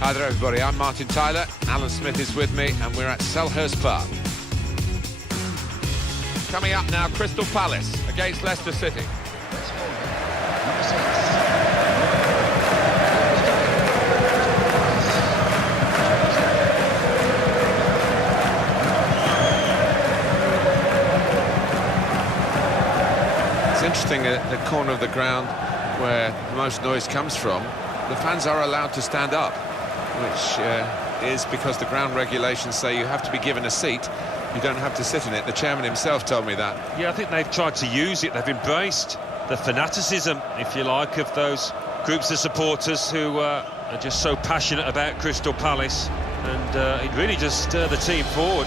Hi there everybody, I'm Martin Tyler, Alan Smith is with me and we're at Selhurst Park. Coming up now, Crystal Palace against Leicester City. It's interesting at the corner of the ground where the most noise comes from, the fans are allowed to stand up, which is because the ground regulations say you have to be given a seat. You don't have to sit in it. The chairman himself told me that. Yeah, I think they've tried to use it. They've embraced the fanaticism, if you like, of those groups of supporters who are just so passionate about Crystal Palace, and it really just stirred the team forward.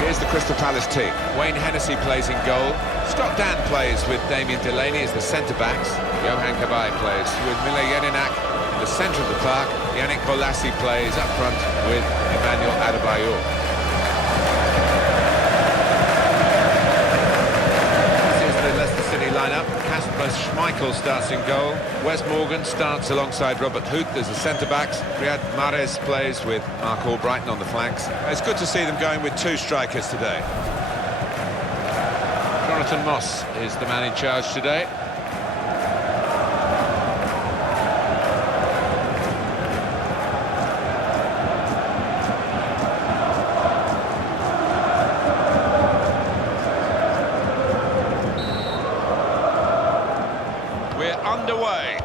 Here's the Crystal Palace team. Wayne Hennessy plays in goal. Scott Dan plays with Damien Delaney as the centre-backs. Johan Cabaye plays with Mile Jedinak in the centre of the park. Yannick Bolasie plays up front with Emmanuel Adebayor. This is the Leicester City lineup. Kasper Schmeichel starts in goal. Wes Morgan starts alongside Robert Huth as the centre-backs. Riyad Mahrez plays with Mark Albrighton on the flanks. It's good to see them going with two strikers today. Jonathan Moss is the man in charge today. We're underway.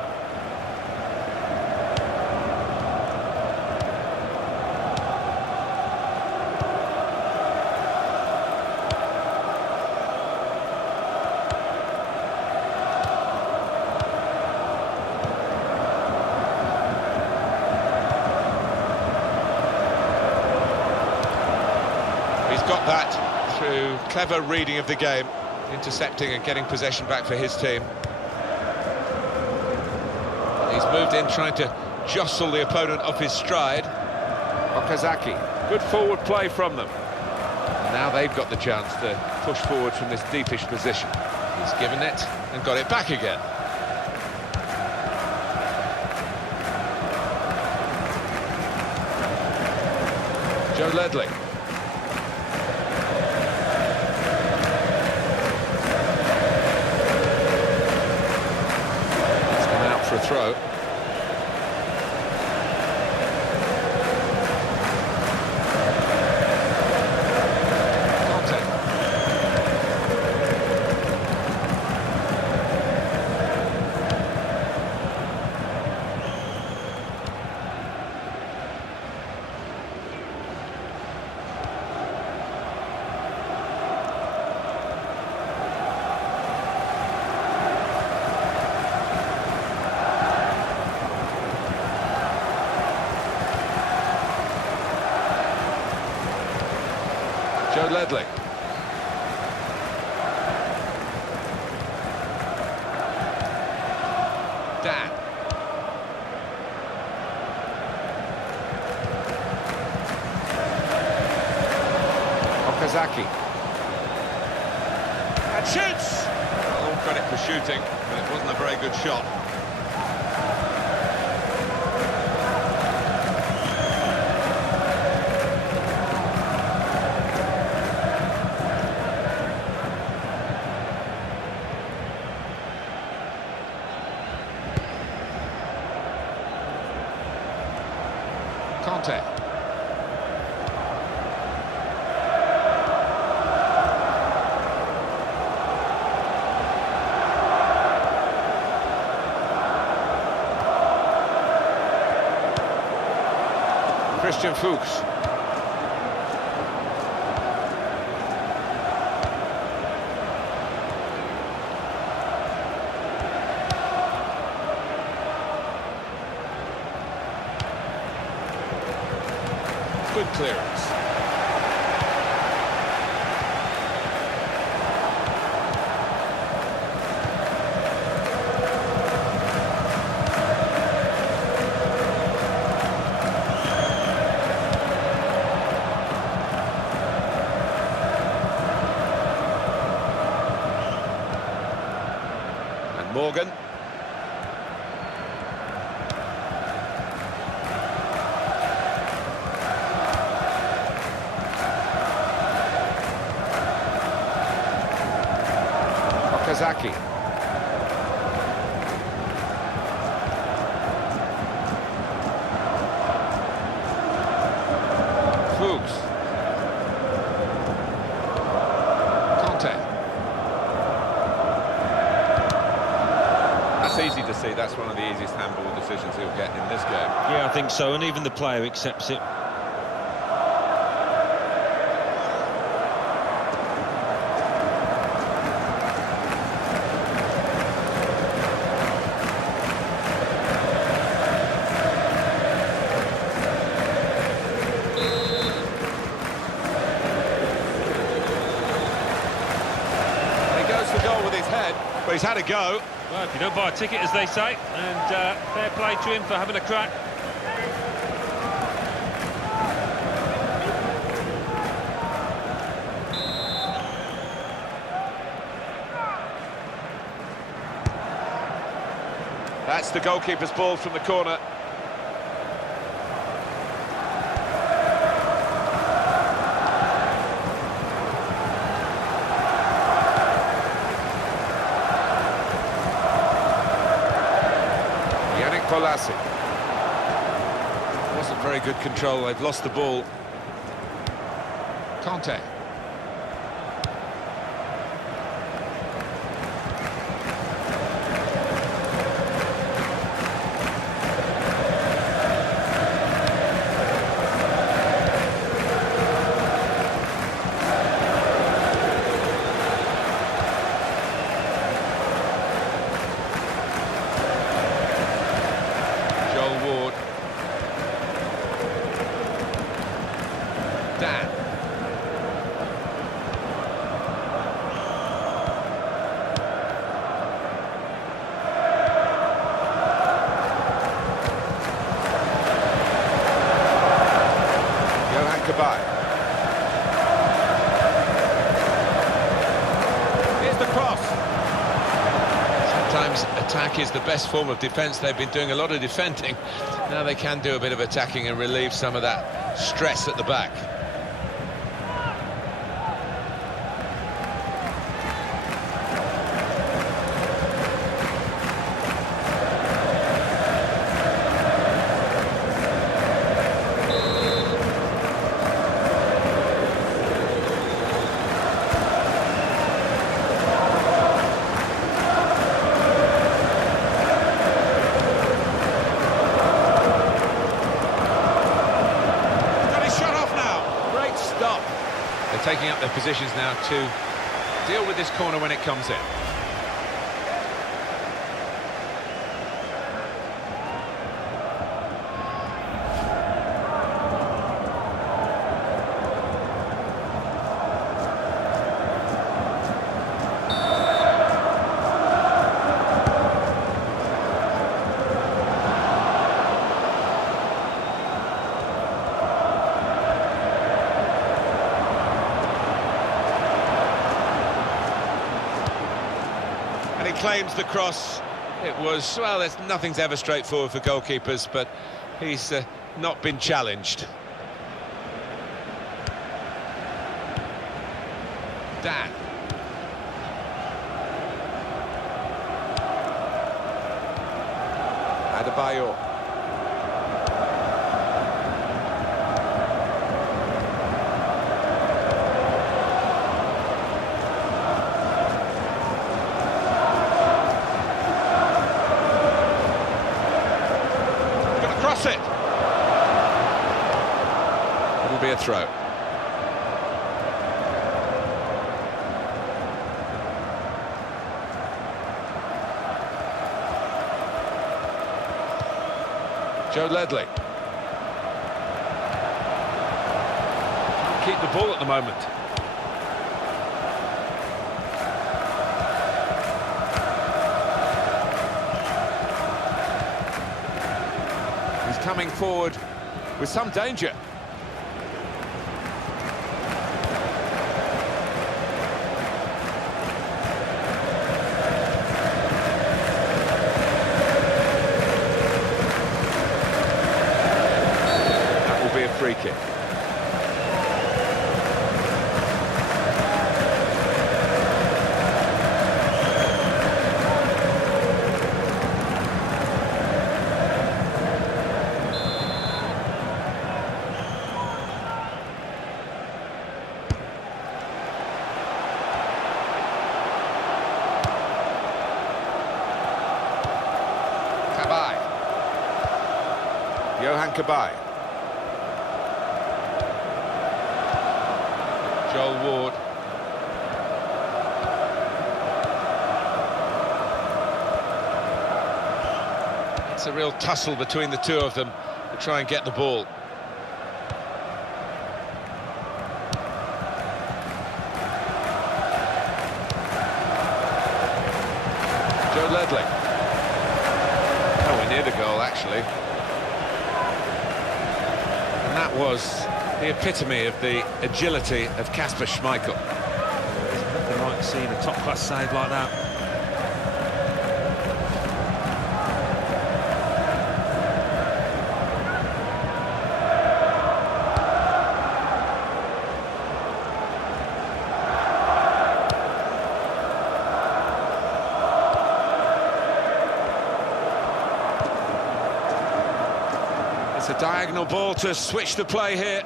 He's got that through clever reading of the game, intercepting and getting possession back for his team. He's moved in trying to jostle the opponent off his stride. Okazaki, good forward play from them. Now they've got the chance to push forward from this deepish position. He's given it and got it back again. Joe Ledley. For a throw. Conte. Joe Ledley. Dan. Okazaki. And shoots! All credit for shooting, but it wasn't a very good shot. Conte. Christian Fuchs. Good clearance. Morgan. Okazaki. Fuchs. Conte. That's easy to see. That's one of the easiest handball decisions he'll get in this game. Yeah, I think so, and even the player accepts it. But he's had a go. Well, if you don't buy a ticket, as they say, and fair play to him for having a crack. That's the goalkeeper's ball from the corner. Kolasinac. Wasn't very good control, they've lost the ball. Conte. Dan. Johan Cabaye. Here's the cross. Sometimes attack is the best form of defence. They've been doing a lot of defending. Now they can do a bit of attacking and relieve some of that stress at the back. Taking up their positions now to deal with this corner when it comes in. Claims the cross. It was, well, nothing's ever straightforward for goalkeepers, but he's not been challenged. Dan. Adebayor. It. It'll be a throw. Joe Ledley. Can't keep the ball at the moment. Coming forward with some danger. Johan Cabaye. Joel Ward. It's a real tussle between the two of them to try and get the ball. Joe Ledley. Nowhere near the goal, actually. And that was the epitome of the agility of Kasper Schmeichel. There's nothing like seeing a top-class save like that. It's a diagonal ball to switch the play here.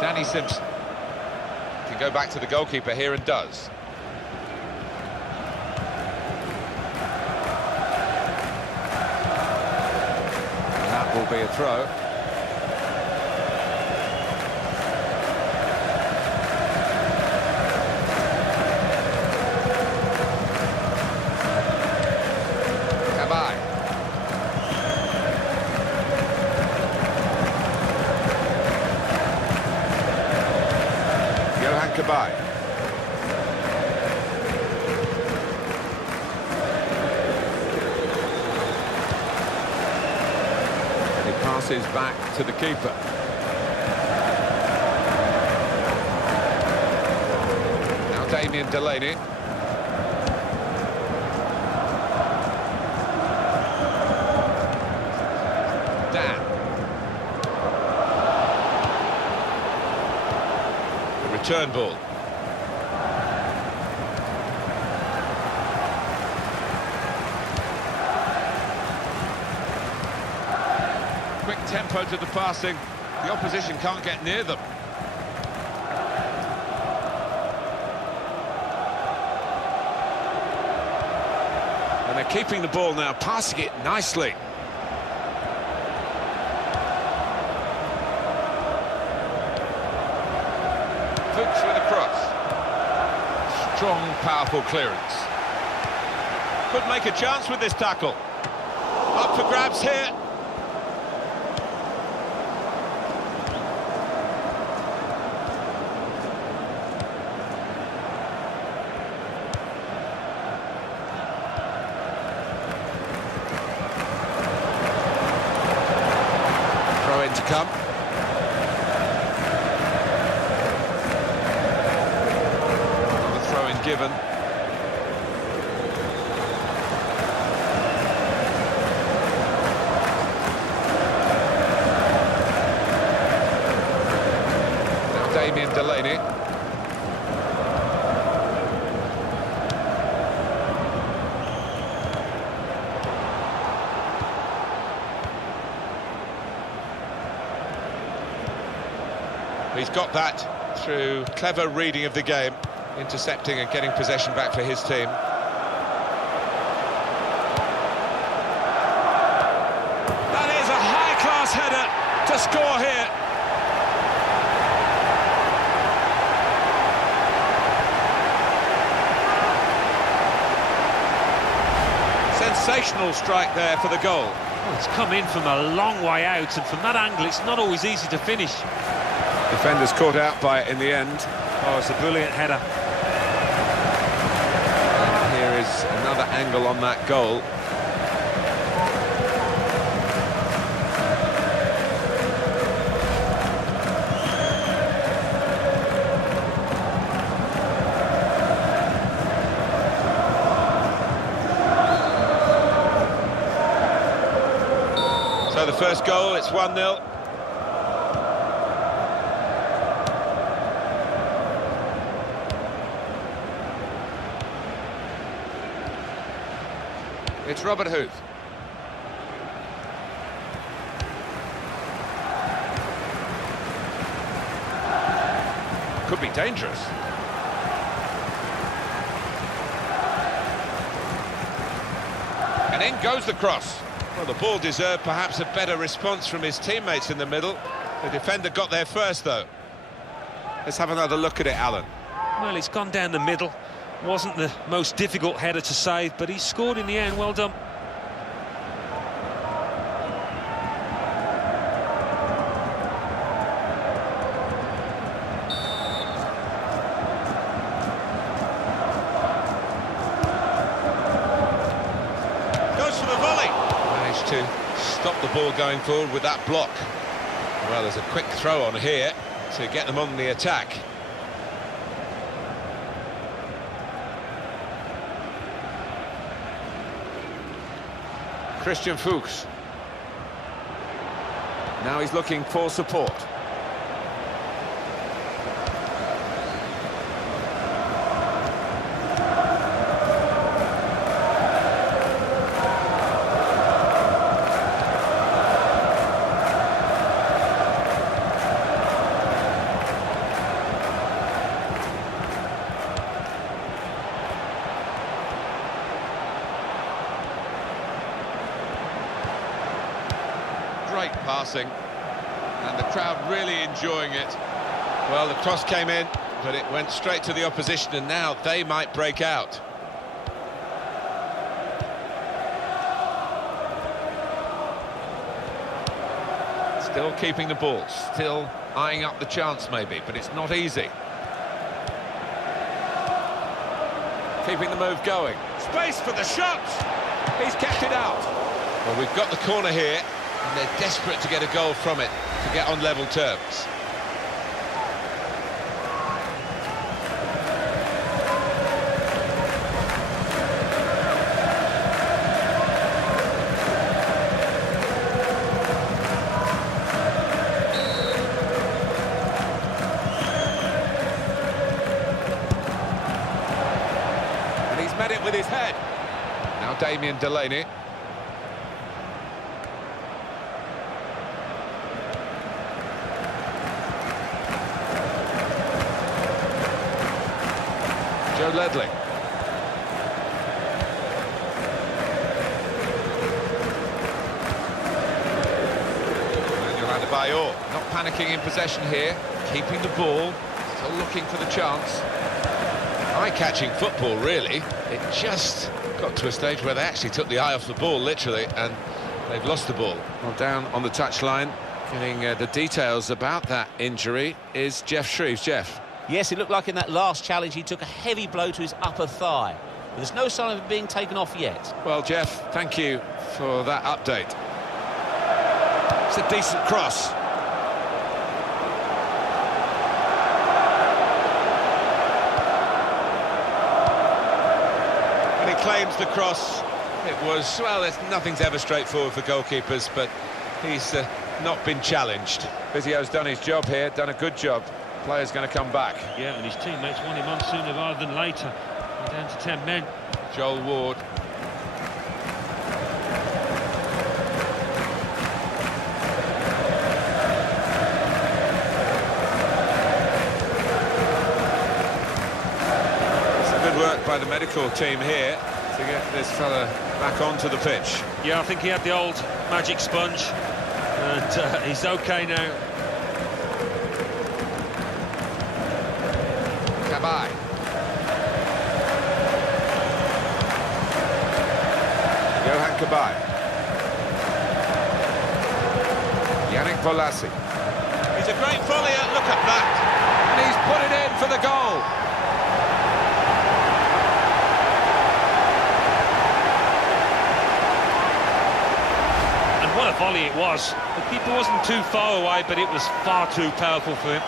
Danny Simpson can go back to the goalkeeper here and does. And that will be a throw. Cabaye. And he passes back to the keeper. Now Damien Delaney. Dan. Return ball. Quick tempo to the passing. The opposition can't get near them. And they're keeping the ball now, passing it nicely. Fuchs with a cross. Strong, powerful clearance. Could make a chance with this tackle. Up for grabs here. Throw in to come. Given. Now Damien Delaney. He's got that through clever reading of the game. Intercepting and getting possession back for his team. That is a high-class header to score here. Sensational strike there for the goal. Well, it's come in from a long way out, and from that angle it's not always easy to finish. Defenders caught out by it in the end. Oh, it's a brilliant header. Here is another angle on that goal. So the first goal, it's 1-0. It's Robert Huth. Could be dangerous. And In goes the cross. Well, the ball deserved perhaps a better response from his teammates in the middle. The defender got there first, though. Let's have another look at it, Alan. Well, it's gone down the middle. Wasn't the most difficult header to save, but he scored in the end. Well done. Goes for the volley. Managed to stop the ball going forward with that block. Well, there's a quick throw on here to get them on the attack. Christian Fuchs. Now he's looking for support. Great passing, and the crowd really enjoying it. Well, the cross came in, but it went straight to the opposition, and now they might break out. Still keeping the ball, still eyeing up the chance maybe, but it's not easy. Keeping the move going. Space for the shot! He's kept it out. Well, we've got the corner here, and they're desperate to get a goal from it, to get on level terms. And he's met it with his head. Now Damien Delaney. Joe Ledley. Manuel Adebayor, not panicking in possession here, keeping the ball, still looking for the chance. Eye-catching football, really. It just got to a stage where they actually took the eye off the ball, literally, and they've lost the ball. Well, down on the touchline, getting the details about that injury is Jeff Shreves. Jeff. Yes, it looked like in that last challenge he took a heavy blow to his upper thigh. But there's no sign of it being taken off yet. Well, Jeff, thank you for that update. It's a decent cross. And he claims the cross. It was, well, nothing's ever straightforward for goalkeepers, but he's not been challenged. Vizio's done his job here, done a good job. Player's going to come back. Yeah, and his teammates want him on sooner rather than later. We're down to 10 men. Joel Ward. Some good work by the medical team here to get this fella back onto the pitch. Yeah, I think he had the old magic sponge, and he's okay now. Cabaye. Johan Cabaye. Yannick Bolasie. He's a great volleyer, look at that. And he's put it in for the goal. And what a volley it was. The keeper wasn't too far away, but it was far too powerful for him.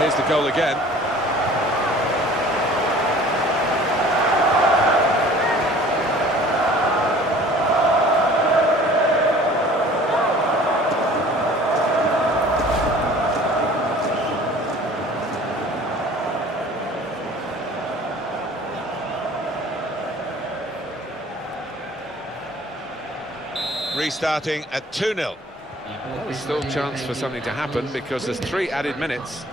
Here's the goal again. Restarting at 2-0. There's still a chance for something to happen because there's 3 added minutes.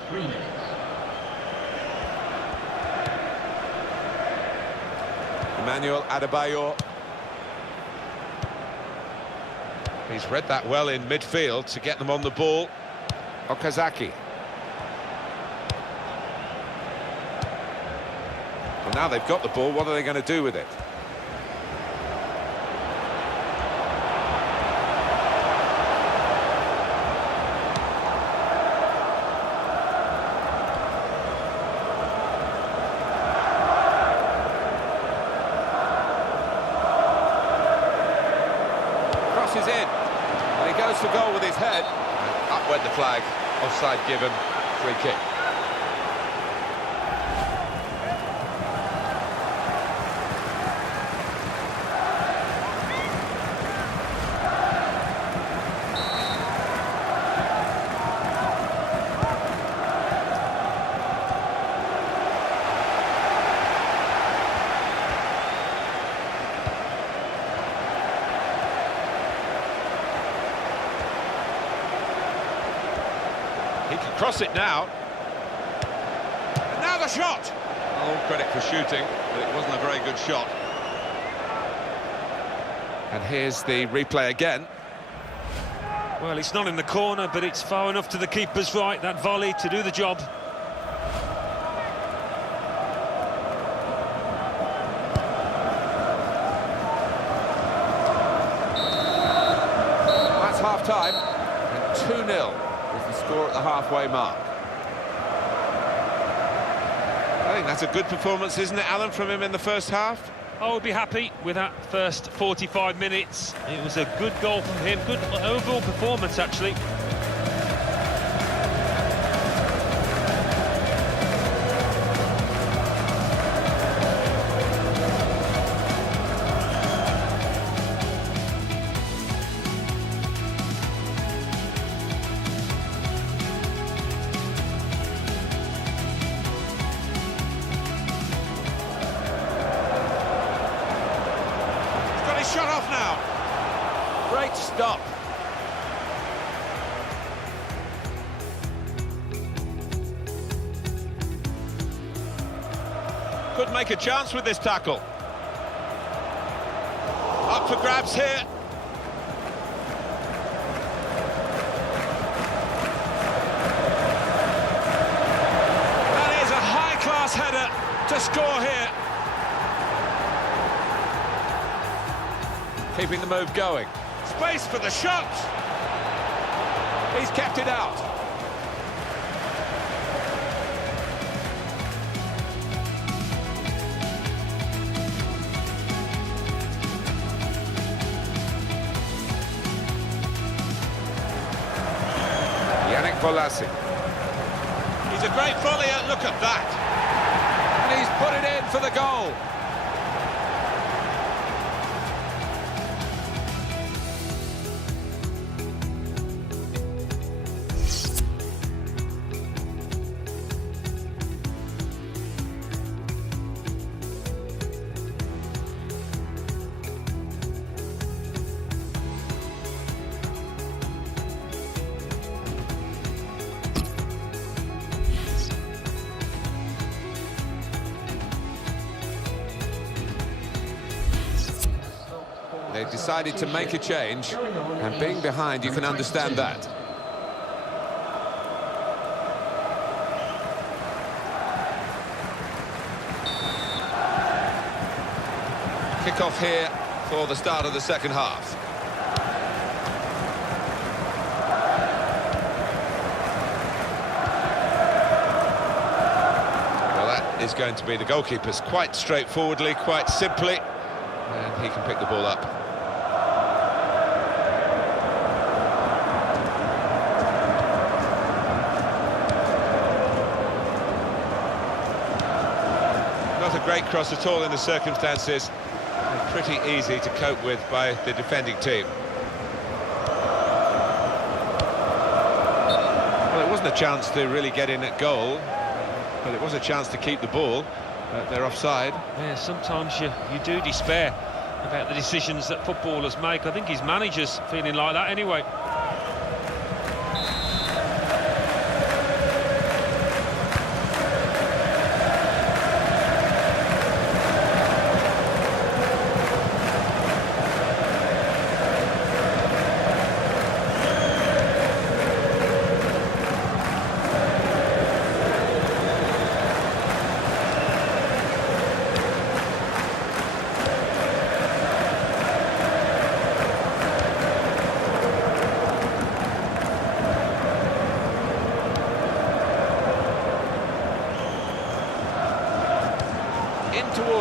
Emmanuel Adebayor. He's read that well in midfield to get them on the ball. Okazaki. Well, now they've got the ball, what are they going to do with it? Crosses in, and he goes for goal with his head. And up went the flag, offside given, free kick. He can cross it now. And now the shot! All credit for shooting, but it wasn't a very good shot. And here's the replay again. Well, it's not in the corner, but it's far enough to the keeper's right, that volley, to do the job. That's half-time, and 2-0. The score at the halfway mark. I think that's a good performance, isn't it, Alan, from him in the first half? I would be happy with that first 45 minutes. It was a good goal from him, good overall performance, actually. Shot off now. Great stop. Could make a chance with this tackle. Up for grabs here. That is a high-class header to score here. Keeping the move going. Space for the shot. He's kept it out. Yannick Bolasie. He's a great volleyer, look at that. And he's put it in for the goal. They've decided to make a change, and being behind, you can understand that. Kick-off here for the start of the second half. Well, that is going to be the goalkeeper's quite straightforwardly, quite simply, and he can pick the ball up. Not a great cross at all in the circumstances, and pretty easy to cope with by the defending team. Well, it wasn't a chance to really get in at goal, but it was a chance to keep the ball. They're offside. Yeah, sometimes you do despair about the decisions that footballers make. I think his manager's feeling like that anyway.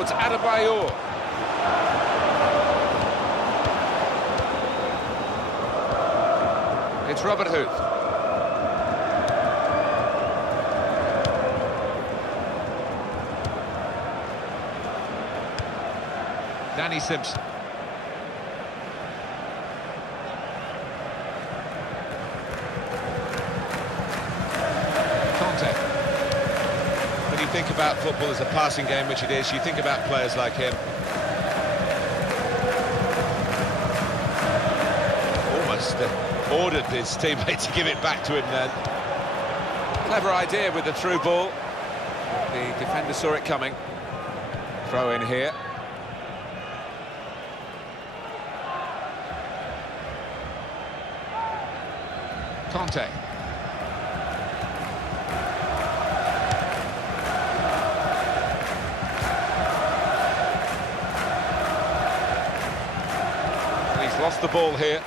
towards Adebayor. It's Robert Huth. Danny Simpson. Conte. When you think about football as a passing game, which it is, you think about players like him. Almost ordered his teammate to give it back to him then. Clever idea with the through ball. The defender saw it coming. Throw in here. Conte. He's lost the ball here.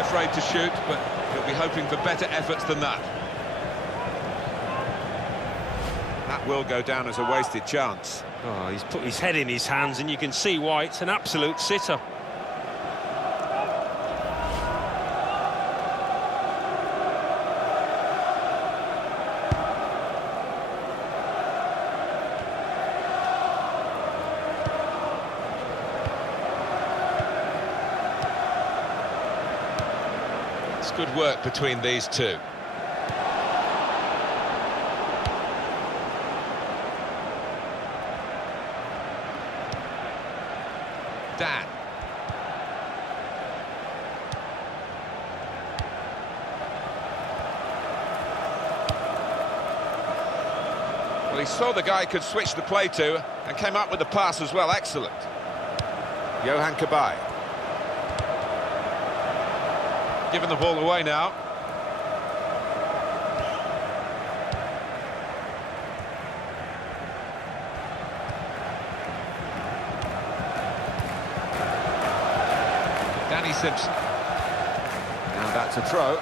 Afraid to shoot, but he'll be hoping for better efforts than that. That will go down as a wasted chance. Oh, he's put his head in his hands, and you can see why. It's an absolute sitter. Good work between these two. Dan. Well, he saw the guy could switch the play to and came up with the pass as well. Excellent. Johan Cabaye. Giving the ball away now. Danny Simpson. Now that's a throw.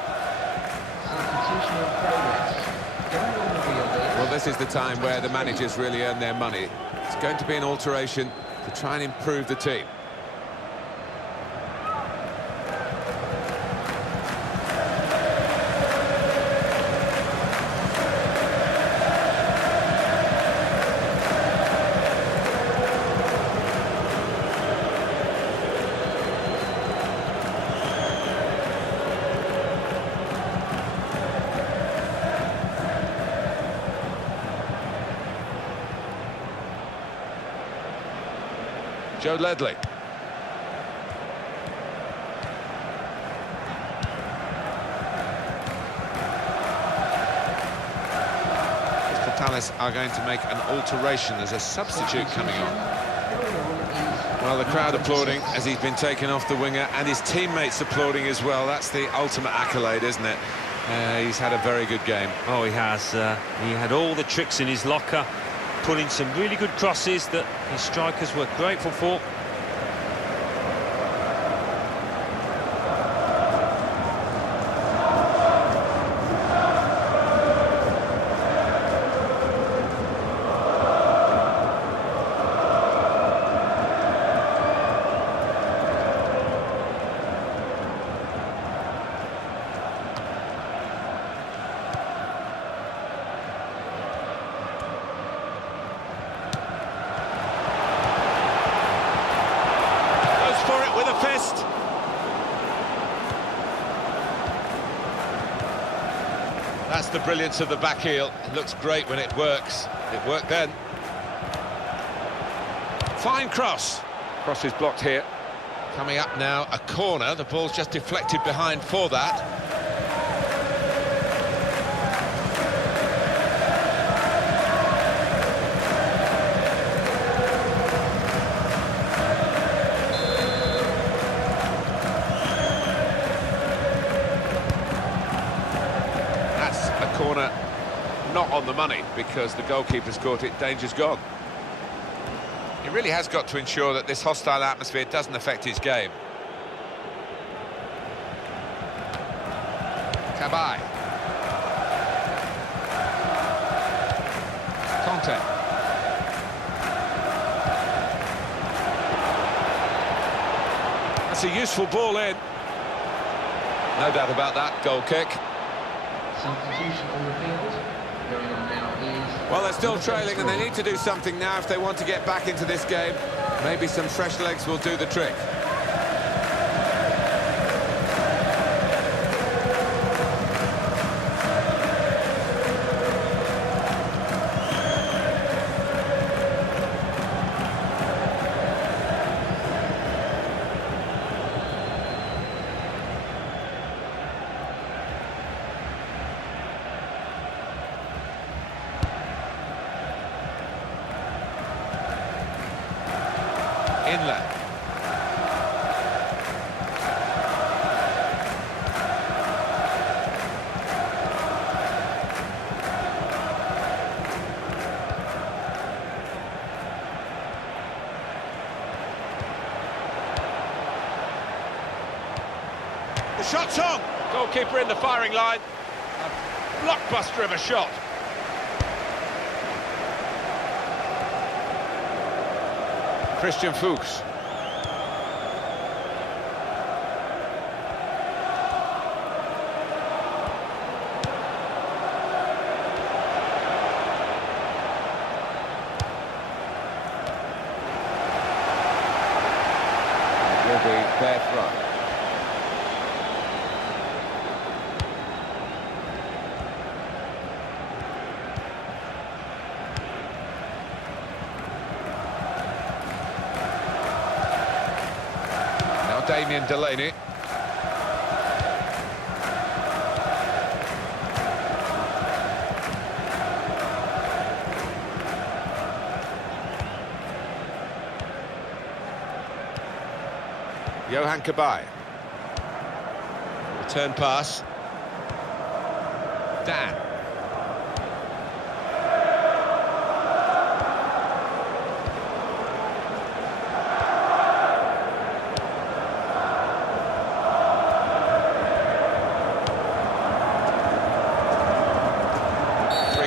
Well, this is the time where the managers really earn their money. It's going to be an alteration to try and improve the team. Joe Ledley. Crystal Palace are going to make an alteration. There's a substitute coming on. Well, the crowd applauding as he's been taken off the winger, and his teammates applauding as well. That's the ultimate accolade, isn't it? He's had a very good game. Oh, he has. He had all the tricks in his locker, put in some really good crosses that his strikers were grateful for. That's the brilliance of the back heel. It looks great when it works. It worked then. Fine cross. Cross is blocked here. Coming up now, a corner. The ball's just deflected behind for that. not on the money because the goalkeeper's caught it, danger's gone. He really has got to ensure that this hostile atmosphere doesn't affect his game. Cabaye. Conte. That's a useful ball in. No doubt about that, goal kick. Substitution on the field. Going on now is... Well, they're still trailing and they need to do something now if they want to get back into this game. Maybe some fresh legs will do the trick. Inlet. The shot's on! Goalkeeper in the firing line. A blockbuster of a shot. Christian Fuchs. It will be their throw. Damien Delaney. Johan Cabaye. Return pass. Dan.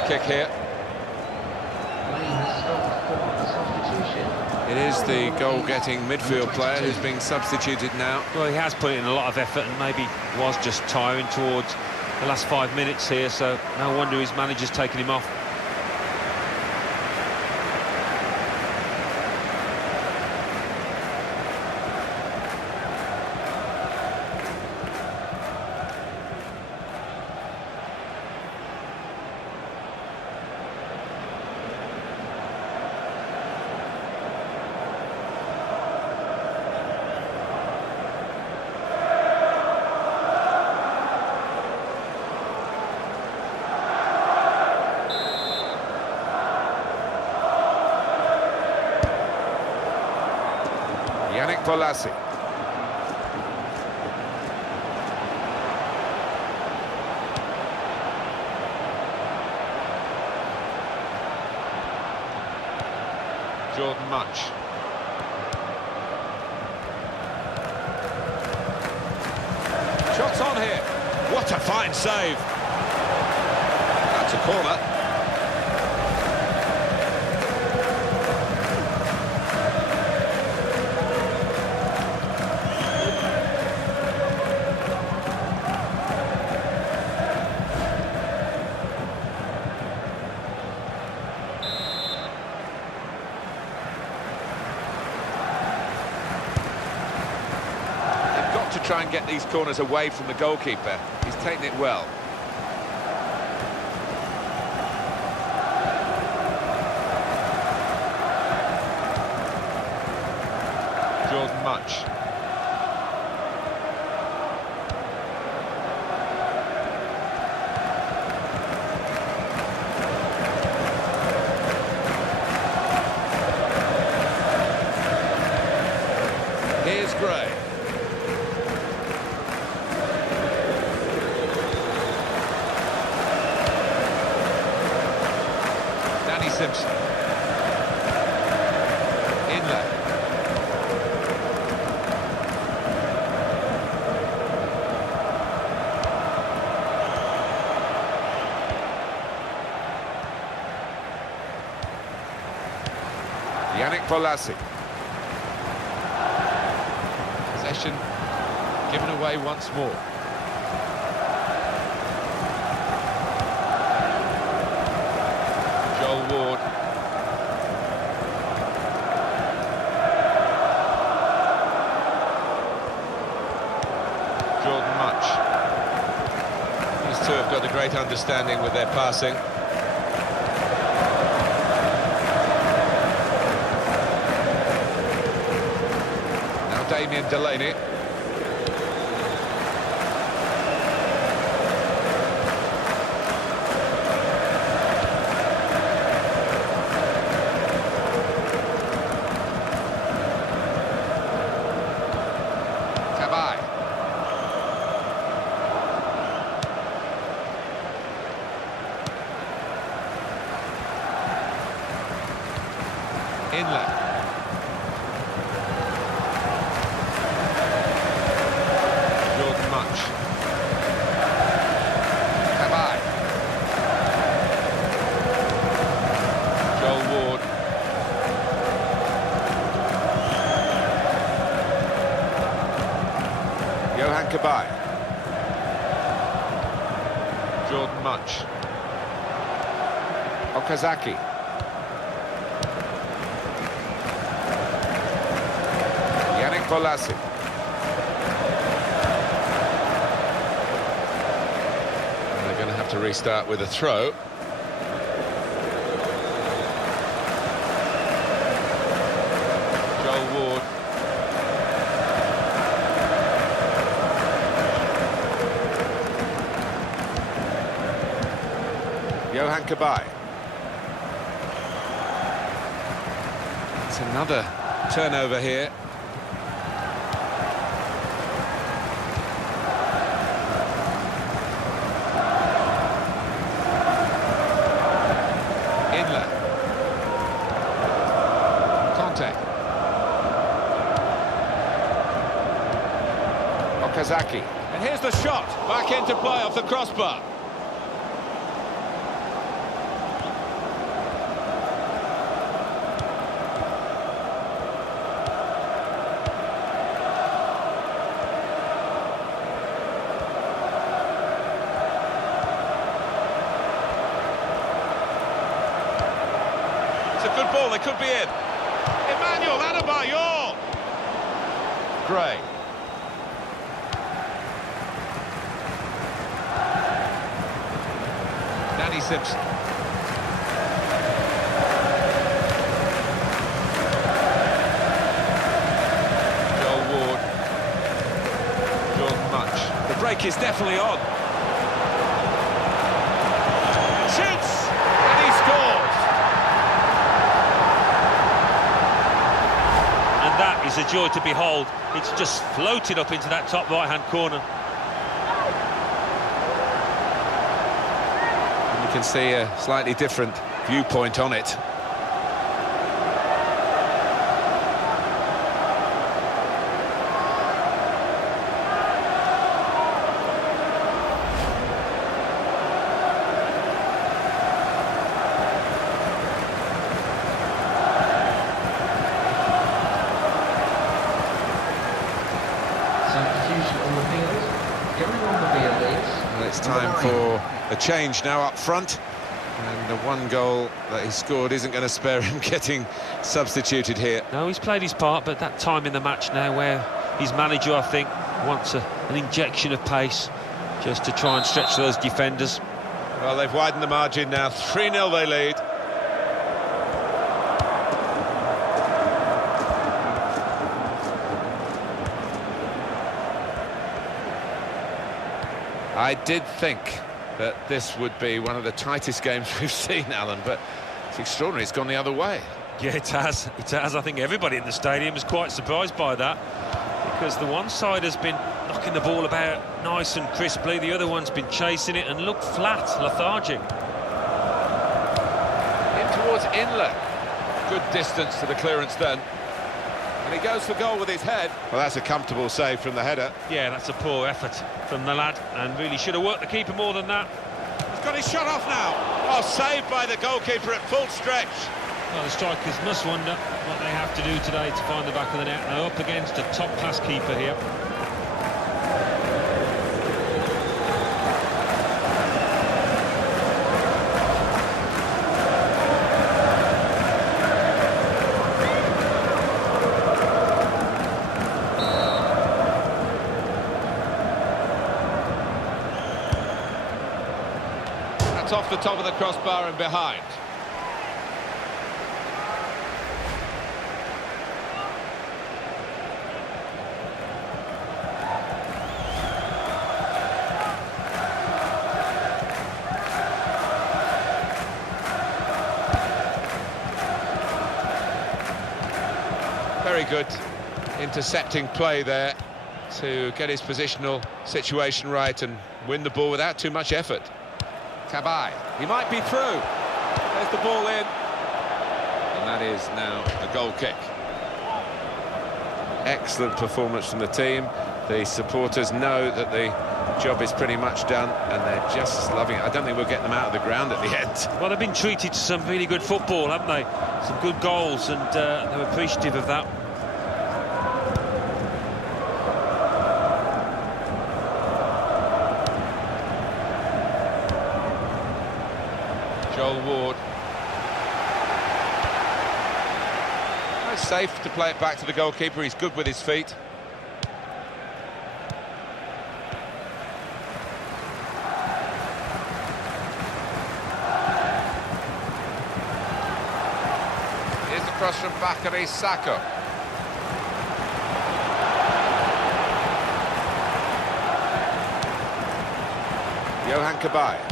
Kick here. It is the goal-getting midfield player who's being substituted now. Well, he has put in a lot of effort and maybe was just tiring towards the last 5 minutes here, so no wonder his manager's taken him off. Polassi. Jordan Much. Shots on here. What a fine save. That's a corner. To try and get these corners away from the goalkeeper. He's taken it well. Jordan Much. Here's Gray. Simpson. Inlet. Yannick Bolasie. Possession given away once more. Joel Ward. Jordan Much. These two have got a great understanding with their passing. Damien Delaney. Cabaye. Inlet. Cabaye. Jordan Much. Okazaki. Yannick Bolasie. And they're going to have to restart with a throw. Joel Ward. Johan Cabaye. It's another turnover here. Inlet. Conte. Okazaki. And here's the shot. Back into play off the crossbar. It's a good ball, they could be in. Emmanuel Adebayor. Gray. Danny Simpson. Joel Ward. Jordan Much. The break is definitely on. Shoots! And he scores! And that is a joy to behold. It's just floated up into that top right-hand corner. And you can see a slightly different viewpoint on it. Well, it's time for a change now up front, and the one goal that he scored isn't going to spare him getting substituted here. No, he's played his part, but that time in the match now where his manager, I think, wants an injection of pace just to try and stretch those defenders. Well, they've widened the margin now, 3-0 they lead. I did think that this would be one of the tightest games we've seen, Alan, but it's extraordinary, it's gone the other way. Yeah, it has. It has. I think everybody in the stadium is quite surprised by that, because the one side has been knocking the ball about nice and crisply, the other one's been chasing it and looked flat, lethargic. In towards inlet. Good distance to the clearance then. And he goes for goal with his head. Well, that's a comfortable save from the header. Yeah, that's a poor effort from the lad, and really should have worked the keeper more than that. He's got his shot off now. Oh, saved by the goalkeeper at full stretch. Well, the strikers must wonder what they have to do today to find the back of the net. They're up against a top-class keeper here. That's off the top of the crossbar and behind. Very good intercepting play there to get his positional situation right and win the ball without too much effort. Cabaye, he might be through. There's the ball in. And that is now a goal kick. Excellent performance from the team. The supporters know that the job is pretty much done and they're just loving it. I don't think we'll get them out of the ground at the end. Well, they've been treated to some really good football, haven't they? Some good goals, and they're appreciative of that. Joel Ward. It's safe to play it back to the goalkeeper. He's good with his feet. Here's the cross from Bakary Sakho. Johan Cabaye.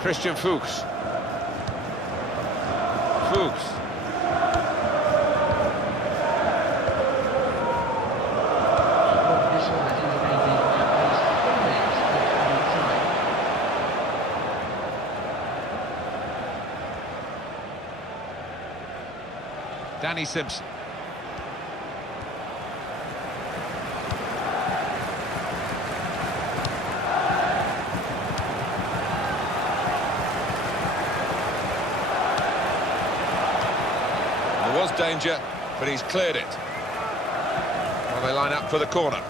Christian Fuchs. Fuchs. Danny Simpson. There was danger, but he's cleared it. Well, they line up for the corner.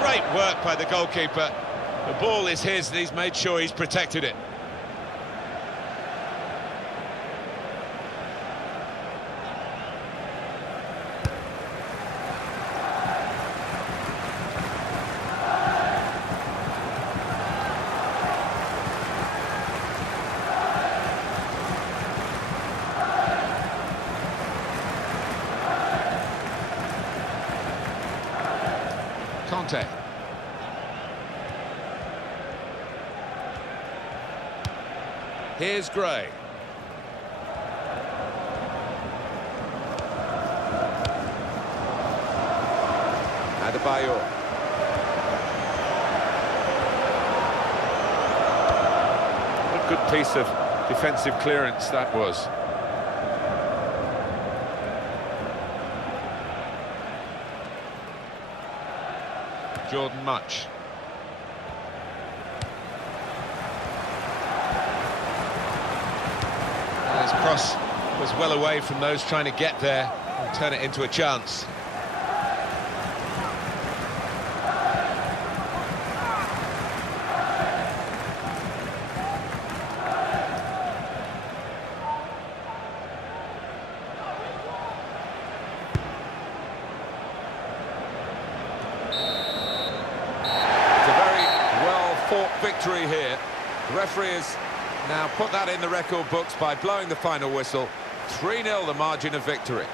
Great work by the goalkeeper. The ball is his and he's made sure he's protected it. Conte. Here's Gray. Adebayor. What a good piece of defensive clearance that was. Jordan Much. His cross was well away from those trying to get there and turn it into a chance. It's a very well-fought victory here. The referee has Now put that in the record books by blowing the final whistle. 3-0 the margin of victory.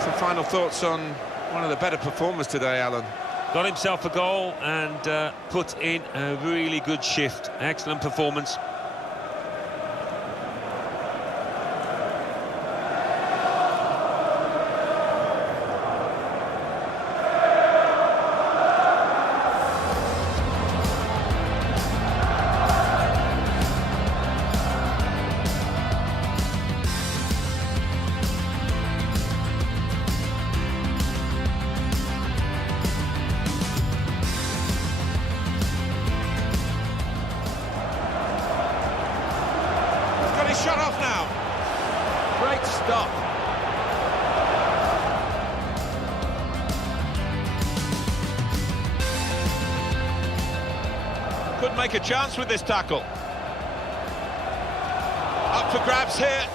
Some final thoughts on one of the better performers today, Alan. Got himself a goal and put in a really good shift. Excellent performance. Shut off now. Great stop. Could make a chance with this tackle. Up for grabs here.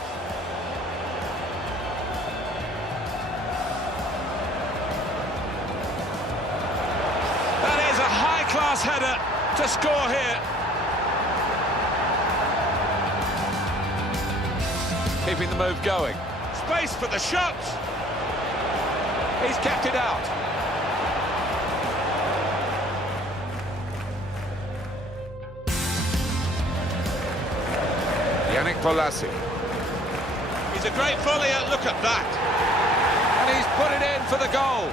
That is a high-class header to score here. Keeping the move going. Space for the shot. He's kept it out. Yannick Bolasie. He's a great volleyer, look at that. And he's put it in for the goal.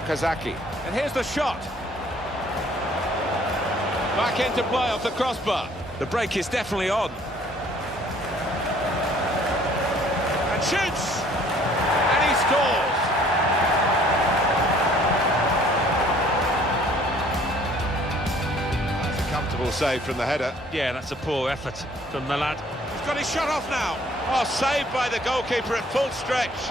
Okazaki. And here's the shot. Back into play off the crossbar. The break is definitely on. And shoots! And he scores! That's a comfortable save from the header. Yeah, that's a poor effort from the lad. He's got his shot off now. Oh, saved by the goalkeeper at full stretch.